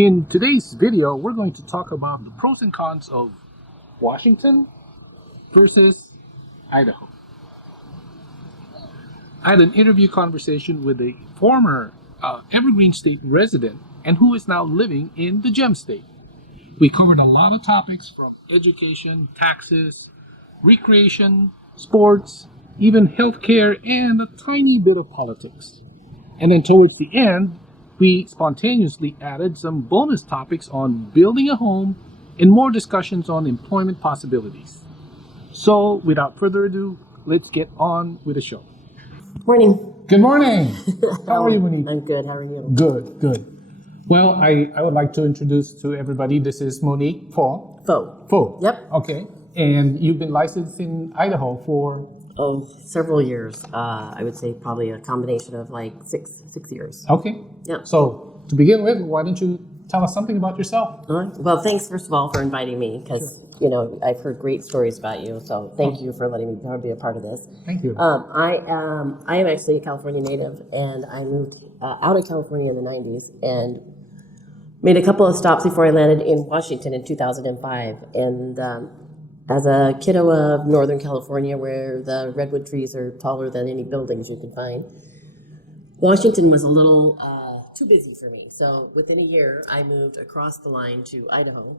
In today's video, we're going to talk about the pros and cons of Washington versus Idaho. I had an interview conversation with a former Evergreen State resident and who is now living in the Gem State. We covered a lot of topics from education, taxes, recreation, sports, even healthcare, and a tiny bit of politics. And then towards the end, we spontaneously added some bonus topics on building a home and more discussions on employment possibilities. So without further ado, let's get on with the show. Morning. Good morning. How are you, Monique? I'm good. How are you? Good. Well, I would like to introduce to everybody, this is Monique Faux. Faux. Yep. Okay. And you've been licensed in Idaho for? Several years. I would say probably a combination of like six years. Okay. Yeah. So to begin with, why don't you tell us something about yourself? Well, thanks first of all for inviting me because I've heard great stories about you. So thank you for letting me be a part of this. Thank you. I am actually a California native, and I moved out of California in the 90s and made a couple of stops before I landed in Washington in 2005. And as a kiddo of Northern California, where the redwood trees are taller than any buildings you can find, Washington was a little too busy for me. So within a year, I moved across the line to Idaho,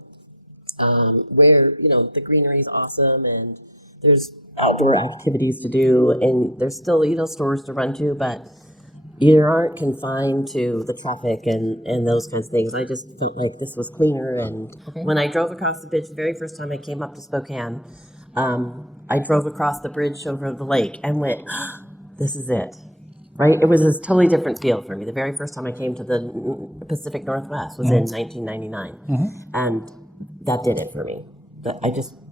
where, the greenery is awesome and there's outdoor activities to do, and there's still, stores to run to, but you aren't confined to the traffic and those kinds of things. I just felt like this was cleaner. And when I drove across the bridge, the very first time I came up to Spokane, I drove across the bridge over the lake and went, this is it, right? It was a totally different feel for me. The very first time I came to the Pacific Northwest was in 1999. And that did it for me.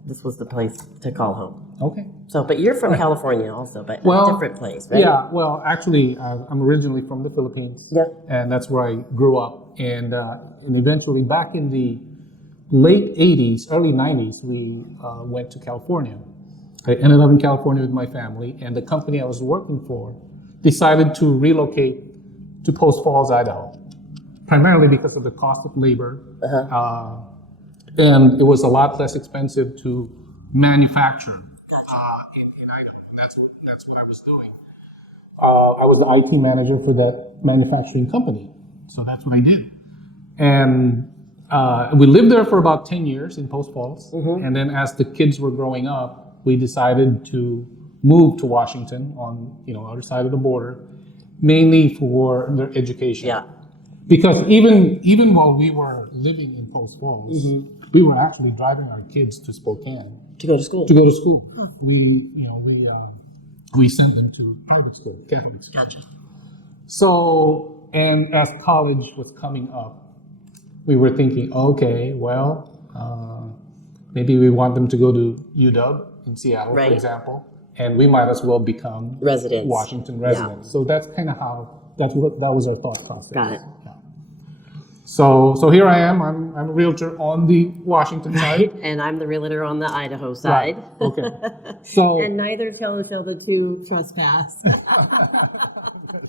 This was the place to call home. Okay. So, but you're from California also, but a different place, right? Yeah, well, actually, I'm originally from the Philippines. Yeah. And that's where I grew up. And eventually, back in the late 80s, early 90s, we went to California. I ended up in California with my family, and the company I was working for decided to relocate to Post Falls, Idaho, primarily because of the cost of labor. And it was a lot less expensive to manufacture in Idaho. That's what I was doing. I was the IT manager for that manufacturing company, so that's what I did. And we lived there for about 10 years in Post Falls. And then as the kids were growing up, we decided to move to Washington on other side of the border, mainly for their education. Yeah. Because even while we were living in Post Falls, we were actually driving our kids to Spokane to go to school. Huh. We sent them to private school, Catholic school. Gotcha. So, and as college was coming up, we were thinking, okay, well, maybe we want them to go to UW in Seattle, for example, and we might as well become Washington residents. Yeah. So that's kind of that was our thought process. Got it. Yeah. So here I am. I'm a realtor on the Washington side, and I'm the realtor on the Idaho side. Right. Okay. So and neither shall the two trespass.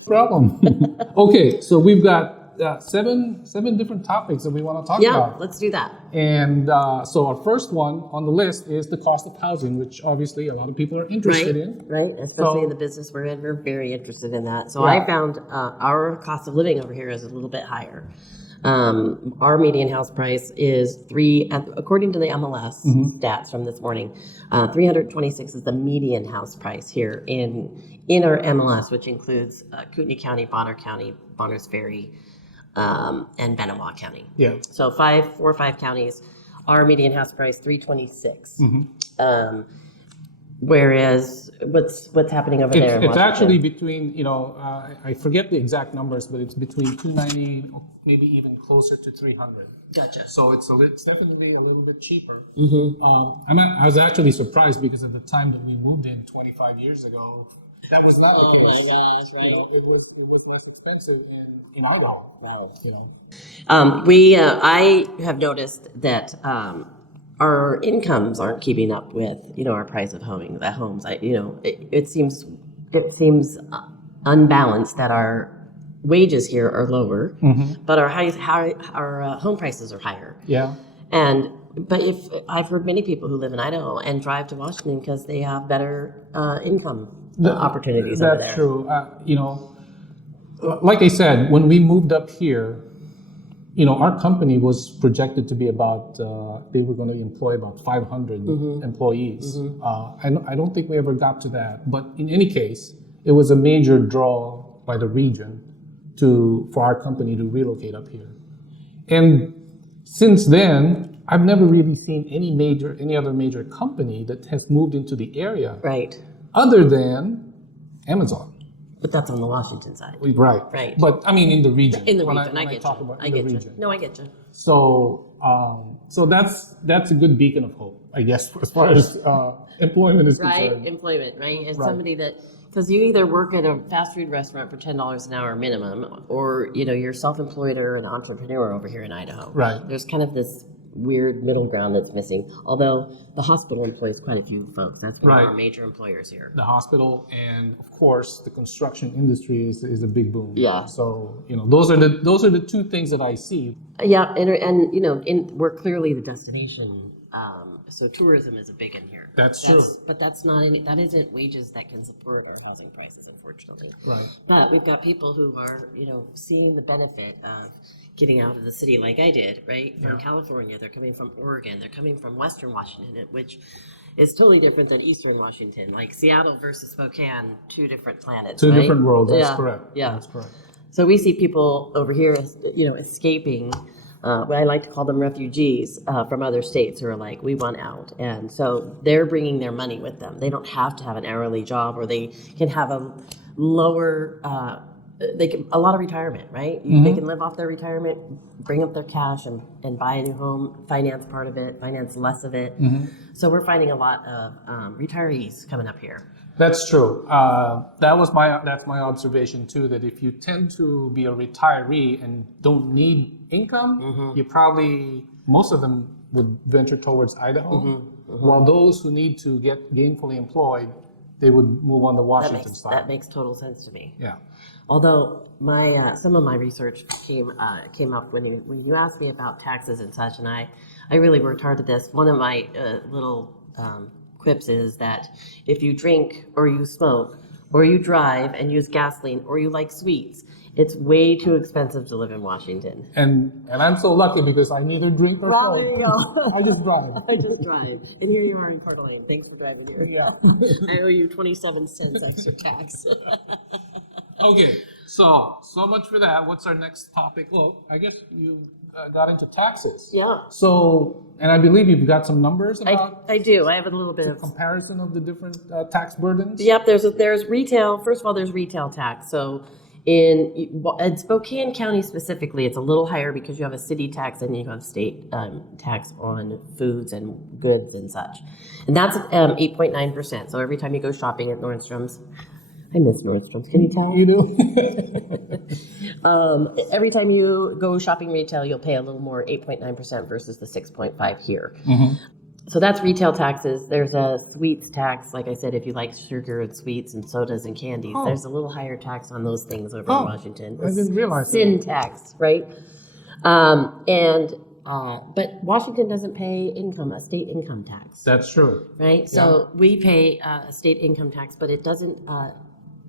Problem. Okay, so we've got seven different topics that we want to talk about. Yeah, let's do that. And so our first one on the list is the cost of housing, which obviously a lot of people are interested in. Right, especially in the business we're in, we're very interested in that. So I found our cost of living over here is a little bit higher. Our median house price is according to the MLS stats from this morning, 326 is the median house price here in our MLS, which includes Kootenai County, Bonner County, Bonners Ferry, and Benoit County. Yeah. So 4 or 5 counties, our median house price 326. Whereas what's happening over there? It's actually between, I forget the exact numbers, but it's between 290, maybe even closer to 300. Gotcha. So it's definitely a little bit cheaper. I was actually surprised because at the time that we moved in 25 years ago, that was not the case. Oh my gosh, right. It was less expensive in Idaho. Wow. I have noticed that our incomes aren't keeping up with our price of homes. It seems unbalanced that our wages here are lower, but our home prices are higher. Yeah. But if I've heard many people who live in Idaho and drive to Washington because they have better income opportunities over there. That's true. Like I said, when we moved up here, our company was projected to be about, they were going to employ about 500 employees. I don't think we ever got to that. But in any case, it was a major draw by the region for our company to relocate up here. And since then, I've never really seen any other major company that has moved into the area. Right. Other than Amazon. But that's on the Washington side. Right. Right. But I mean, in the region. In the when region, I I get talk you. about I in the get you. region. No, I get you. So that's a good beacon of hope, I guess, as far as employment is Right, concerned. employment, right? As Right. somebody because you either work at a fast food restaurant for $10 an hour minimum, or you're self-employed or an entrepreneur over here in Idaho. Right. There's kind of this weird middle ground that's missing. Although the hospital employs quite a few folks. That's one of our major employers here. The hospital and of course the construction industry is a big boom. Yeah. So those are the two things that I see. Yeah, and we're clearly the destination. So tourism is a big in here. That's true. But that isn't wages that can support our housing prices, unfortunately. Right. But we've got people who are, seeing the benefit of getting out of the city like I did, right? From California, they're coming from Oregon, they're coming from Western Washington, which is totally different than Eastern Washington. Like Seattle versus Spokane, two different planets. Two right? different worlds. That's Yeah. correct. Yeah. That's correct. So we see people over here, escaping. What I like to call them refugees from other states who are like, we want out. And so they're bringing their money with them. They don't have to have an hourly job, or they can have a lower, a lot of retirement, right? They can live off their retirement, bring up their cash and buy a new home, finance part of it, finance less of it. So we're finding a lot of retirees coming up here. That's true. That's my observation too. That if you tend to be a retiree and don't need income, you probably most of them would venture towards Idaho. While those who need to get gainfully employed, they would move on the Washington side. That makes total sense to me. Yeah. Although some of my research came up when you asked me about taxes and such, and I really worked hard at this. One of my little quips is that if you drink or you smoke or you drive and use gasoline or you like sweets, it's way too expensive to live in Washington. And I'm so lucky because I neither drink or smoke. There you go. I just drive. I just drive. And here you are in Coeur d'Alene. Thanks for driving here. Yeah. I owe you 27 cents extra tax. Okay. So much for that. What's our next topic? Well, I guess you got into taxes. Yeah. So, and I believe you've got some numbers about I do. I have a little bit of comparison of the different tax burdens. Yep, there's retail. First of all, there's retail tax. So in Spokane County specifically, it's a little higher because you have a city tax and you have state tax on foods and goods and such. And that's 8.9%. So every time you go shopping at Nordstrom's, I miss Nordstrom's. Can you tell? You do? Every time you go shopping retail, you'll pay a little more, 8.9% versus the 6.5 here. So that's retail taxes. There's a sweets tax. Like I said, if you like sugar and sweets and sodas and candies, there's a little higher tax on those things over in Washington. I didn't realize Sin tax, right? But Washington doesn't pay a state income tax. That's true. Right? So we pay a state income tax, but it doesn't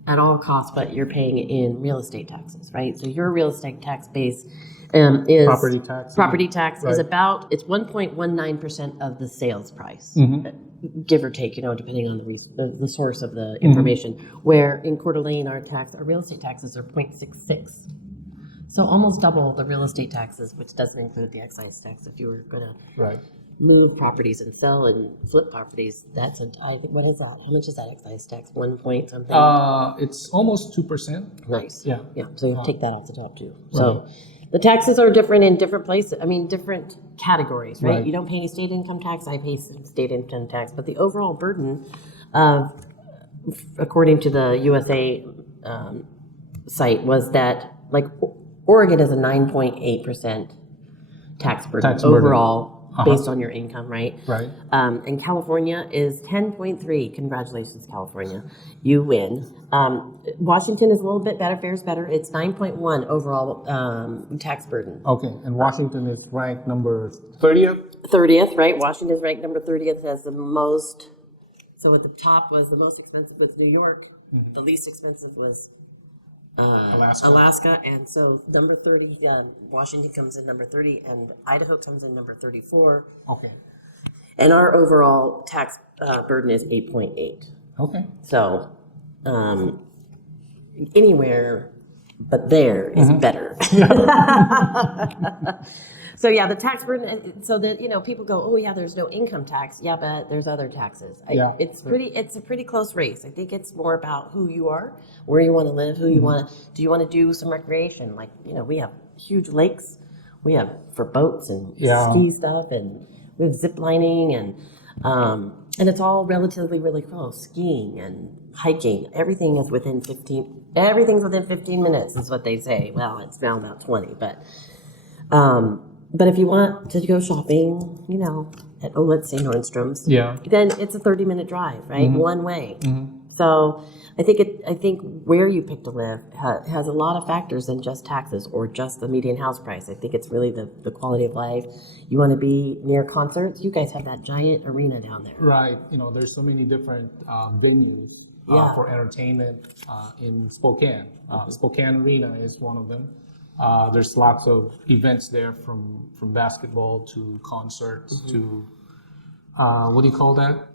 at all cost what you're paying in real estate taxes, right? So your real estate tax base is Property tax. Property tax is Right. it's 1.19% of the sales price, give or take, depending on the source of the information. Where in Coeur d'Alene, our real estate taxes are 0.66. So almost double the real estate taxes, which doesn't include the excise tax. If you were going to Right. move properties and sell and flip properties, I think, what is that? How much is that excise tax? 1 point something? It's almost 2%. Nice. Yeah. Yeah. So you have to take that off the top too. So the taxes are different in different places. I mean, different categories, right? Right. You don't pay any state income tax. I pay state income tax, but the overall burden, according to the USA site, was that like Oregon is a 9.8% tax burden overall based on your income, right? Right. And California is 10.3. Congratulations, California. You win. Washington is a little bit better, fares better. It's 9.1 overall tax burden. Okay, and Washington is ranked number 30th? 30th, right? Washington is ranked number 30th, has the most. So at the top was the most expensive was New York. The least expensive was Alaska. And so number 30, Washington comes in number 30, and Idaho comes in number 34. Okay. And our overall tax burden is 8.8. Okay. So anywhere but there is better. So yeah, the tax burden. So that people go, oh yeah, there's no income tax. Yeah, but there's other taxes. It's a pretty close race. I think it's more about who you are, where you want to live, who you want to. Do you want to do some recreation? Like we have huge lakes. We have for boats and ski stuff, and we have zip lining, and it's all relatively really close. Skiing and hiking, everything is within 15. Everything's within 15 minutes, is what they say. Well, it's now about 20, but if you want to go shopping, at let's say Nordstrom's, then it's a 30-minute drive, right, one way. So I think where you pick to live has a lot of factors than just taxes or just the median house price. I think it's really the quality of life. You want to be near concerts. You guys have that giant arena down there. Right. There's so many different venues for entertainment in Spokane. Spokane Arena is one of them. There's lots of events there from basketball to concerts to what do you call that?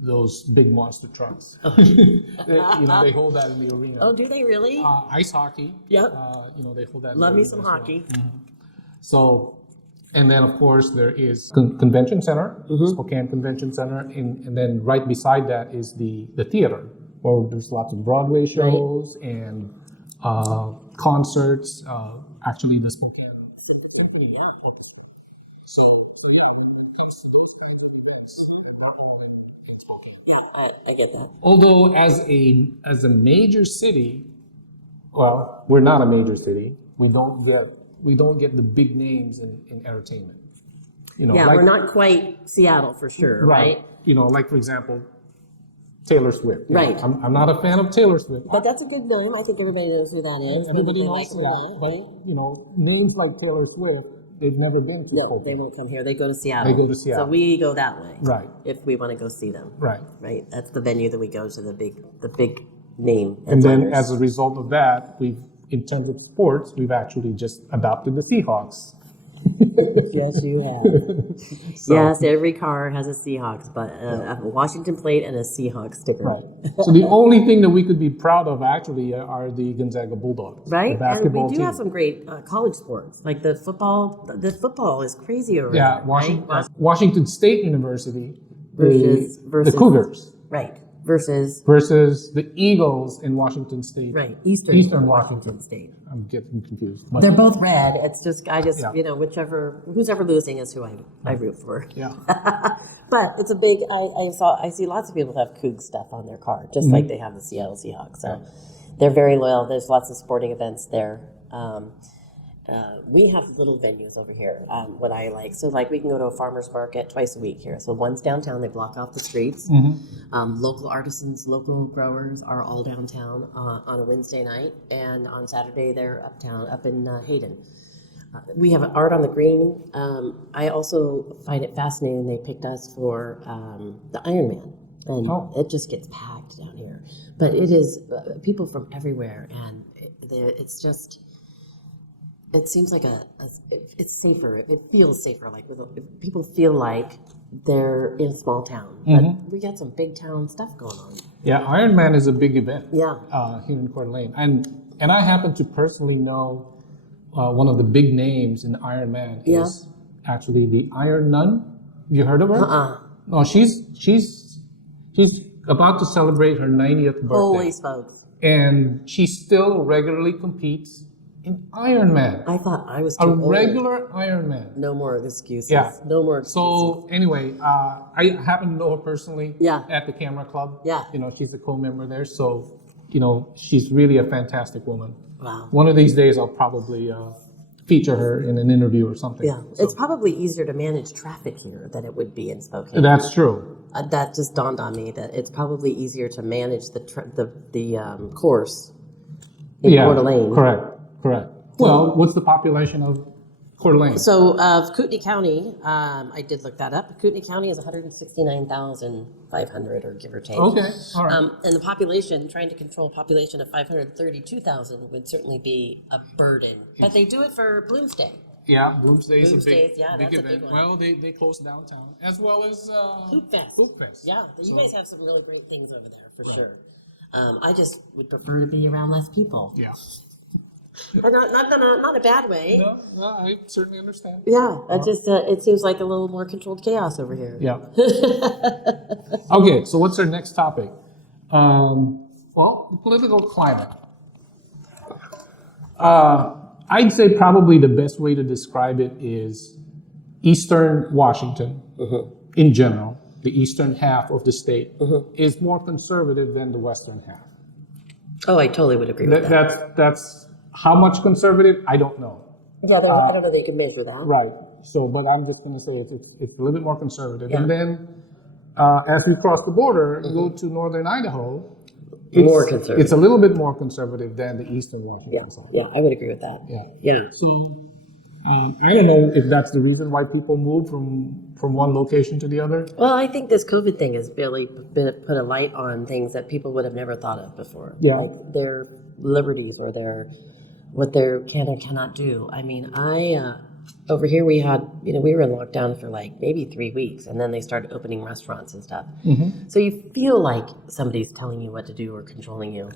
Those big monster trucks. They hold that in the arena. Oh, do they really? Ice hockey. Yep. They hold that. Love me some hockey. Well. So, and then of course there is convention center, Spokane Convention Center, and then right beside that is the theater, where there's lots of Broadway shows and concerts. Actually, the Spokane Symphony. So I get that. although as a major city, well, we're not a major city. We don't get the big names in entertainment. We're not quite Seattle for sure, right? Like for example, Taylor Swift. Right. I'm not a fan of Taylor Swift. But that's a good name. I think everybody knows who that is. Everybody knows that. But names like Taylor Swift, they've never been to No, Spokane. they won't come here. They go to Seattle. They go to Seattle. So we go that way. Right. If we want to go see them. Right. Right. That's the venue that we go to, the big name. And then as a result of that, in terms of sports, we've actually just adopted the Seahawks. Yes, you have. Yes, every car has a Seahawks, but a Washington plate and a Seahawks sticker. Right. So the only thing that we could be proud of actually are the Gonzaga Bulldogs. Right. The basketball and we do team. have some great college sports, like the football. The football is crazy over Yeah, there. Right? Washington State University Versus the Cougars. Right. Versus the Eagles in Washington State. right. Eastern Washington. State. I'm getting confused. But They're both red. It's just Yeah. who's ever losing is who I root for. yeah. But it's a big. I see lots of people have Coug stuff on their car, just like they have the Seattle Seahawks. So they're very loyal. There's lots of sporting events there. We have little venues over here. What I like, so like we can go to a farmer's market twice a week here. So one's downtown. They block off the streets. Local artisans, local growers are all downtown on a Wednesday night, and on Saturday they're uptown, up in Hayden. We have art on the green. I also find it fascinating. They picked us for the Iron Man, and it just gets packed down here. But it is people from everywhere, and it's just. It seems like it's safer. It feels safer. Like people feel like they're in a small town, but we got some big town stuff going on. Yeah, Iron Man is a big event. Yeah. Here in Coeur d'Alene, and I happen to personally know one of the big names in Iron Man is actually the Iron Nun. Have you heard of her? No, she's about to celebrate her 90th birthday. Holy smokes! And she still regularly competes in Iron Man. I thought I was too A old. regular Iron Man. No more excuses. Yeah. No more excuses. So anyway, I happen to know her personally. Yeah. At the Camera Club. Yeah. She's a co-member there. So, she's really a fantastic woman. Wow. One of these days, I'll probably feature her in an interview or something. Yeah, So it's probably easier to manage traffic here than it would be in Spokane. that's true. That just dawned on me that it's probably easier to manage the course in Coeur d'Alene. Correct. Well, what's the population of Coeur d'Alene? So of Kootenai County, I did look that up. Kootenai County is 169,500, or give or take. Okay, all right. And the population, trying to control a population of 532,000 would certainly be a burden. But they do it for Bloomsday. Yeah, Bloomsday is a Bloomsday's, big, yeah, big that's a big event. one. Well, they close downtown as well as Hoop Fest. Hoop Fest. Yeah, you So, guys have some really great things over there for sure. I just would prefer to be around less people. yeah. But not a bad way. No, I certainly understand. Yeah, it seems like a little more controlled chaos over here. Yeah. Okay, so what's our next topic? Well, the political climate. I'd say probably the best way to describe it is Eastern Washington, in general, the eastern half of the state, is more conservative than the western half. Oh, I totally would agree with that. That's how much conservative, I don't know. Yeah, I don't know that you can measure that. Right. So, but I'm just going to say it's a little bit more conservative. Yeah. And then as we cross the border, go to northern Idaho, More conservative. it's a little bit more conservative than the eastern Washington side. Yeah, I would agree with that. Yeah. So I don't know if that's the reason why people move from one location to the other. Well, I think this COVID thing has really put a light on things that people would have never thought of before. Yeah. Like their liberties or what they can or cannot do. I mean, over here we were in lockdown for like maybe 3 weeks, and then they started opening restaurants and stuff. So you feel like somebody's telling you what to do or controlling you.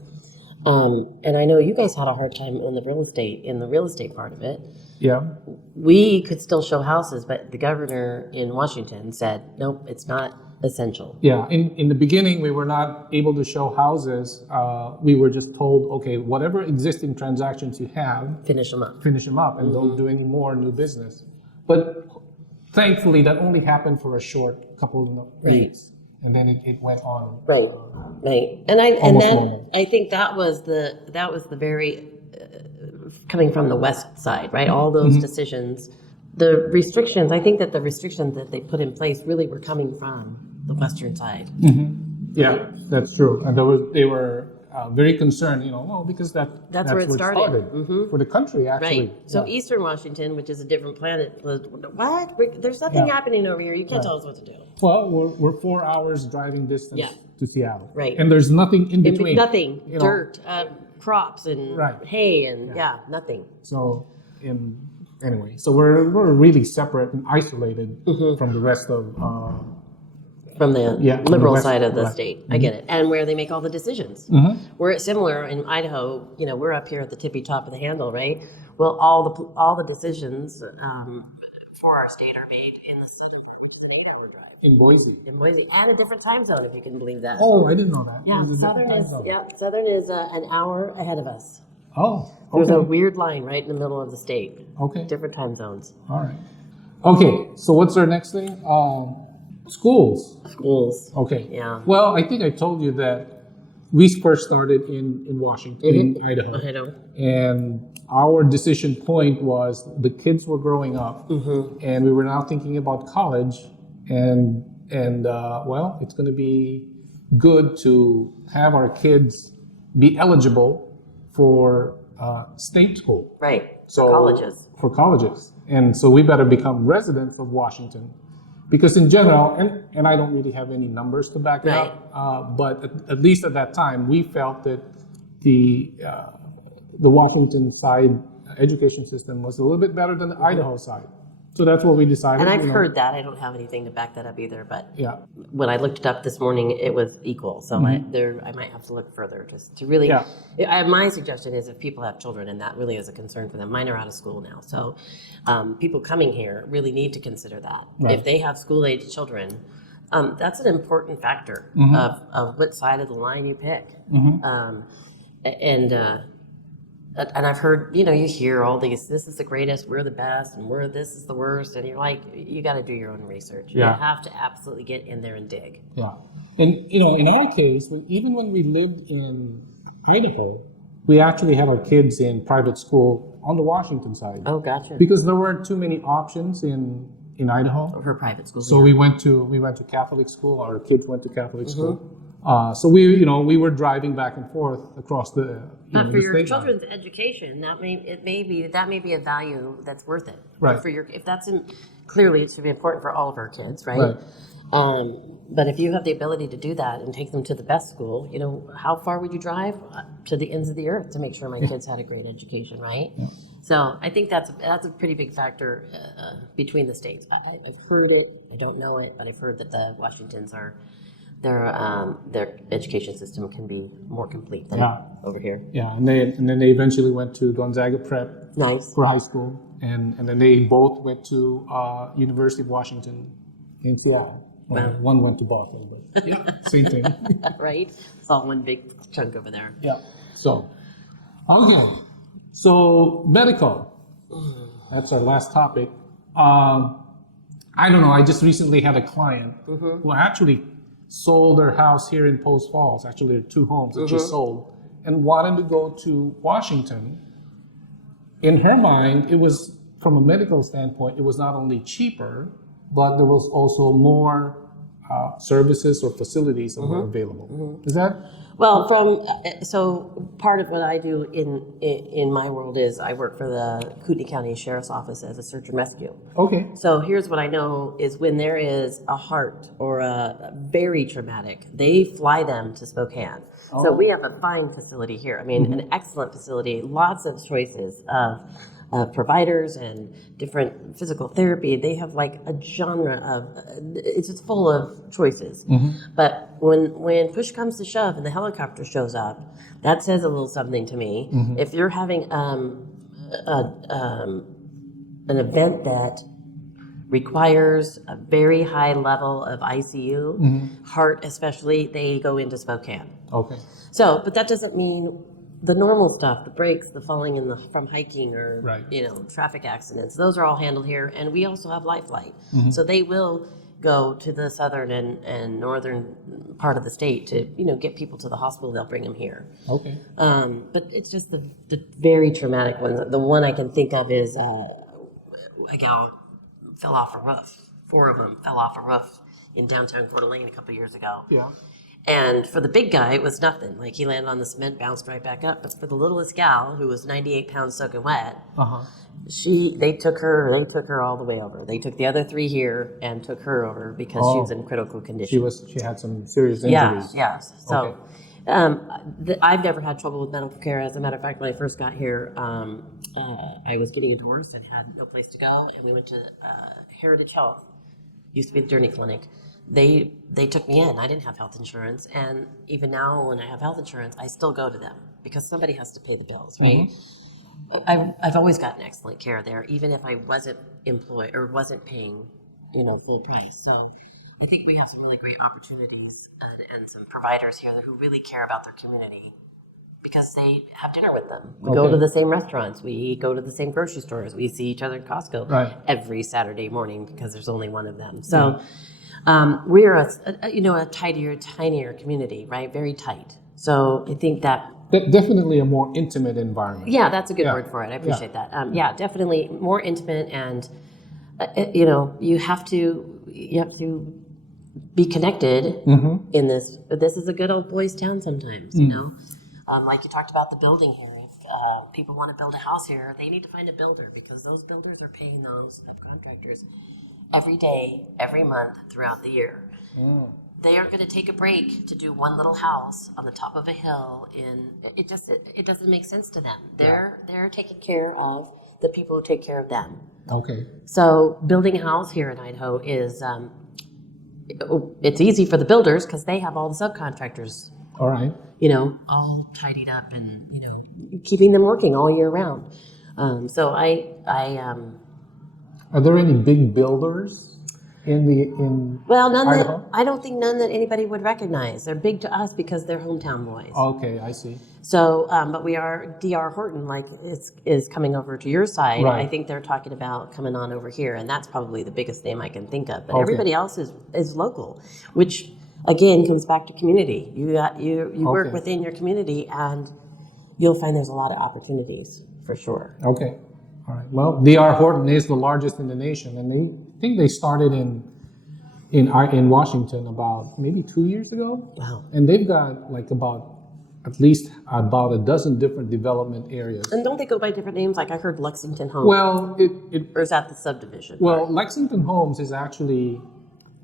And I know you guys had a hard time in the real estate part of it. Yeah. We could still show houses, but the governor in Washington said, nope, it's not essential. Yeah. In the beginning, we were not able to show houses. We were just told, okay, whatever existing transactions you have, Finish them up. and don't do any more new business. But thankfully, that only happened for a short couple of weeks, and then it went on. Right. And normal. I think that was the very coming from the west side, right? All those decisions, the restrictions. I think that the restrictions that they put in place really were coming from the western side. Yeah, that's true. And they were very concerned, because that's where it started. For the country, actually. Right. So Eastern Washington, which is a different planet, was what? There's nothing happening over here. You can't tell us what to do. Well, we're 4 hours driving distance to Seattle. Right. And there's nothing in between. Nothing. Dirt, crops, and hay, and nothing. So, anyway, so we're really separate and isolated from the rest of. From the from the liberal west, side of the right. state. I get it. And where they make all the decisions. We're similar in Idaho, we're up here at the tippy top of the handle, right? Well, all the decisions for our state are made in the southern part, which is an 8-hour drive. In Boise. And a different time zone, if you can believe that. Oh, I didn't know that. Yeah, There's a different time zone. Southern is an hour ahead of us. Oh, okay. There's a weird line right in the middle of the state. Okay. Different time zones. All right. Okay, so what's our next thing? Schools. Okay. Yeah. Well, I think I told you that we first started in Washington, in Idaho. And our decision point was the kids were growing up, and we were now thinking about college, and well, it's going to be good to have our kids be eligible for state school. Right. So for colleges, and so we better become residents of Washington, because in general, and I don't really have any numbers to back it up, but at least at that time, we felt that the Washington side education system was a little bit better than the Idaho side. So that's what we decided. And I've heard that. I don't have anything to back that up either. But Yeah. when I looked it up this morning, it was equal. So I might have to look further just to really. Yeah. My suggestion is if people have children, and that really is a concern for them. Mine are out of school now, so people coming here really need to consider that. Right. If they have school-age children, that's an important factor of what side of the line you pick. And I've heard, you hear all these, this is the greatest, we're the best, and this is the worst. And you're like, you got to do your own research. Yeah. You have to absolutely get in there and dig. Yeah. And, in our case, even when we lived in Idaho, we actually had our kids in private school on the Washington side. Oh, gotcha. Because there weren't too many options in Idaho. For private school. So yeah. we went to Catholic school. Our kids went to Catholic school. So we were driving back and forth across the. But for the your state line. children's education, that may be a value that's worth it. Right. For your, if that's clearly it should be important for all of our kids, right? Right. But if you have the ability to do that and take them to the best school, how far would you drive to the ends of the earth to make sure my kids had a great education, right? Yeah. So I think that's a pretty big factor between the states. I've heard it. I don't know it, but I've heard that the Washingtons are. Their education system can be more complete than over here. Yeah, and then they eventually went to Gonzaga Prep Nice. for high school, and then they both went to University of Washington in Seattle. Well, Wow. one went to Boston, but yeah, same thing. Right? It's all one big chunk over there. Yeah. So, okay. So medical. That's our last topic. I don't know. I just recently had a client who actually sold their house here in Post Falls. Actually, there are two homes that she sold, and wanted to go to Washington. In her mind, it was, from a medical standpoint, it was not only cheaper, but there was also more services or facilities that were available. Is that? Well, so part of what I do in my world is I work for the Kootenai County Sheriff's Office as a search and rescue. Okay. So here's what I know is when there is a heart or a very traumatic, they fly them to Spokane. So we have a fine facility here. I mean, an excellent facility, lots of choices of providers and different physical therapy. They have like a genre of, it's just full of choices. But when push comes to shove and the helicopter shows up, that says a little something to me. If you're having an event that requires a very high level of ICU, heart especially, they go into Spokane. Okay. So, but that doesn't mean the normal stuff, the breaks, the falling from hiking or, Right. traffic accidents, those are all handled here. And we also have Life Flight. So they will go to the southern and northern part of the state to, get people to the hospital. They'll bring them here. Okay. But it's just the very traumatic ones. The one I can think of is a gal fell off a roof. 4 of them fell off a roof in downtown Coeur d'Alene a couple years ago. Yeah. And for the big guy, it was nothing. Like he landed on the cement, bounced right back up. But for the littlest gal, who was 98 pounds soaking wet, they took her all the way over. They took the other 3 here and took her over because she was in critical condition. She had some serious injuries. Yes. So, Okay. I've never had trouble with medical care. As a matter of fact, when I first got here, I was getting a divorce and had no place to go, and we went to Heritage Health. Used to be the Journey Clinic. They took me in. I didn't have health insurance, and even now when I have health insurance, I still go to them because somebody has to pay the bills, right? I've always gotten excellent care there, even if I wasn't employed or wasn't paying, full price. So I think we have some really great opportunities and some providers here who really care about their community because they have dinner with them. We go to the same restaurants. We go to the same grocery stores. We see each other at Costco every Saturday morning because there's only one of them. So we're a tinier community, right? Very tight. So I think that Definitely a more intimate environment. yeah, that's a good word for it. I appreciate that. Definitely more intimate, and you have to be connected in this. But this is a good old boys' town sometimes, like you talked about the building here. If people want to build a house here, they need to find a builder because those builders are paying those subcontractors every day, every month throughout the year. They aren't going to take a break to do one little house on the top of a hill. It doesn't make sense to them. They're taking care of the people who take care of them. Okay. So building a house here in Idaho is it's easy for the builders because they have all the subcontractors. All right. All tidied up and keeping them working all year round. So I Are there any big builders in well, none Idaho? that I don't think none that anybody would recognize. They're big to us because they're hometown boys. Okay, I see. So, but we are D.R. Horton, like is coming over to your side. Right. I think they're talking about coming on over here, and that's probably the biggest name I can think of. But Okay. everybody else is local, which again comes back to community. You work Okay. within your community, and you'll find there's a lot of opportunities for sure. Okay. All right. Well, D.R. Horton is the largest in the nation, and I think they started in Washington about maybe 2 years ago. Wow. And they've got like at least about a dozen different development areas. And don't they go by different names? Like I heard Lexington Homes. Well, Or is that the subdivision? well, Lexington Homes is actually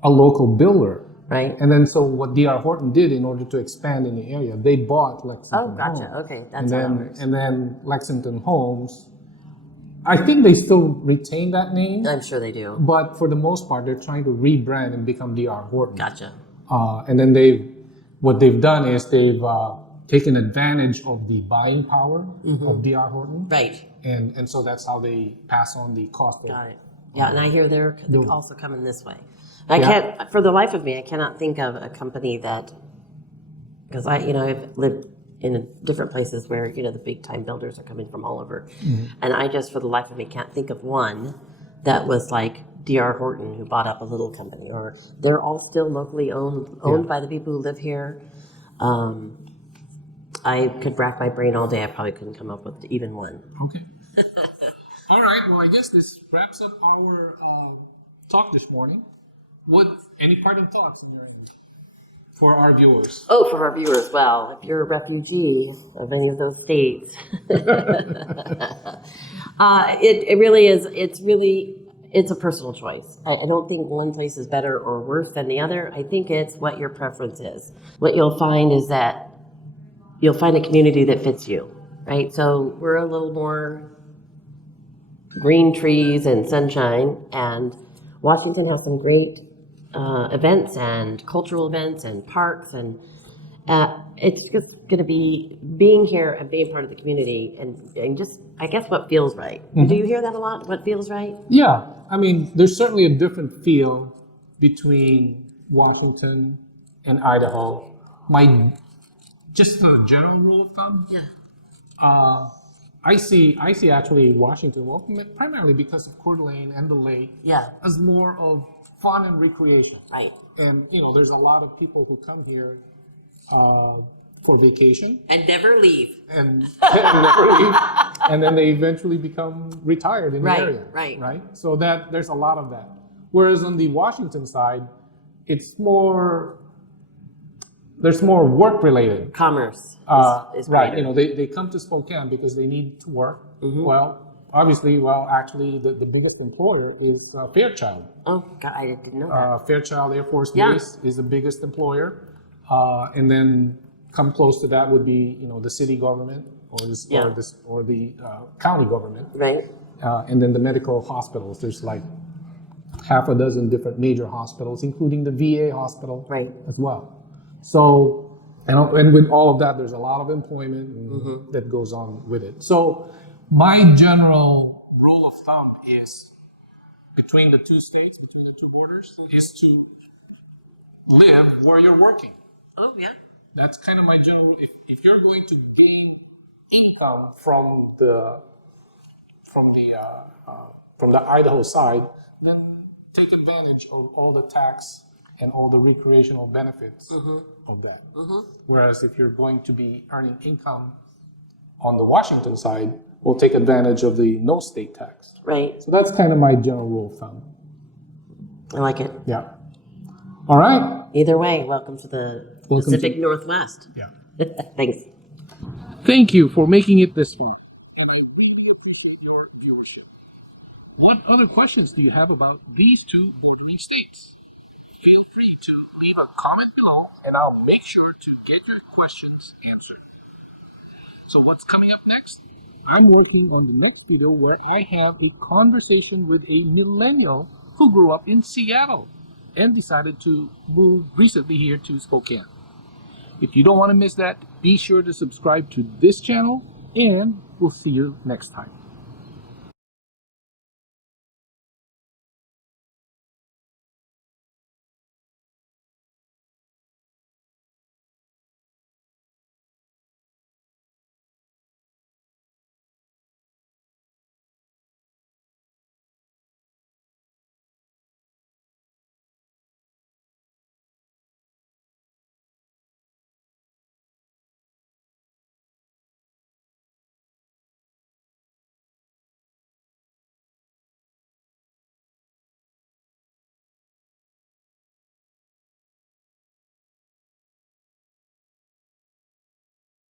a local builder. Right. And then so what D.R. Horton did in order to expand in the area, they bought Lexington Oh, gotcha. Homes. Okay, And that's how that then works. and then Lexington Homes, I think they still retain that name, I'm sure they do. but for the most part, they're trying to rebrand and become D.R. Horton. Gotcha. And then what they've done is they've taken advantage of the buying power of D.R. Horton, Right. and so that's how they pass on the cost of. Got it. Yeah, and I hear they're also coming this way. I Yeah. can't, for the life of me, I cannot think of a company that, because I've lived in different places where, the big time builders are coming from all over. And I just, for the life of me, can't think of one that was like D.R. Horton who bought up a little company, or they're all still locally owned by the people who live here. I could rack my brain all day. I probably couldn't come up with even one. Okay. All right. Well, I guess this wraps up our talk this morning. Any parting thoughts for our viewers? Oh, for our viewers, well, if you're a refugee of any of those states, it really is. It's a personal choice. I don't think one place is better or worse than the other. I think it's what your preference is. What you'll find is that you'll find a community that fits you, right? So we're a little more green trees and sunshine, and Washington has some great events and cultural events and parks, and it's just going to be being here and being part of the community and just, I guess, what feels right. Do you hear that a lot? What feels right? Yeah. I mean, there's certainly a different feel between Washington and Idaho. Just a general rule of thumb. Yeah. I see actually Washington, well, primarily because of Coeur d'Alene and the lake, Yeah. as more of fun and recreation. Right. And, there's a lot of people who come here for vacation And never leave. and never leave, and then they eventually become retired in the Right, area. right. So there's a lot of that. Whereas on the Washington side, there's more work related. Commerce is Right. greater. They come to Spokane because they need to work. Well, actually, the biggest employer is Fairchild. Oh, God, I didn't know that. Fairchild Air Force Yeah. Base is the biggest employer, and then come close to that would be the city government or the county government, Right. and then the medical hospitals. There's like half a dozen different major hospitals, including the VA hospital, Right. as well. So, and with all of that, there's a lot of employment that goes on with it. So, my general rule of thumb is between the two states, between the two borders, is to live where you're working. Oh, yeah. That's kind of my general. If you're going to gain income from the Idaho side, then take advantage of all the tax and all the recreational benefits of that. Whereas if you're going to be earning income on the Washington side, we'll take advantage of the no state tax. Right. So that's kind of my general rule of thumb. I like it. Yeah. All right. Either way, welcome to the Pacific Northwest. Yeah. Thanks. Thank you for making it this far. And I really appreciate your viewership. What other questions do you have about these two bordering states? Feel free to leave a comment below and I'll make sure to get your questions answered. So what's coming up next? I'm working on the next video where I have a conversation with a millennial who grew up in Seattle and decided to move recently here to Spokane. If you don't want to miss that, be sure to subscribe to this channel and we'll see you next time.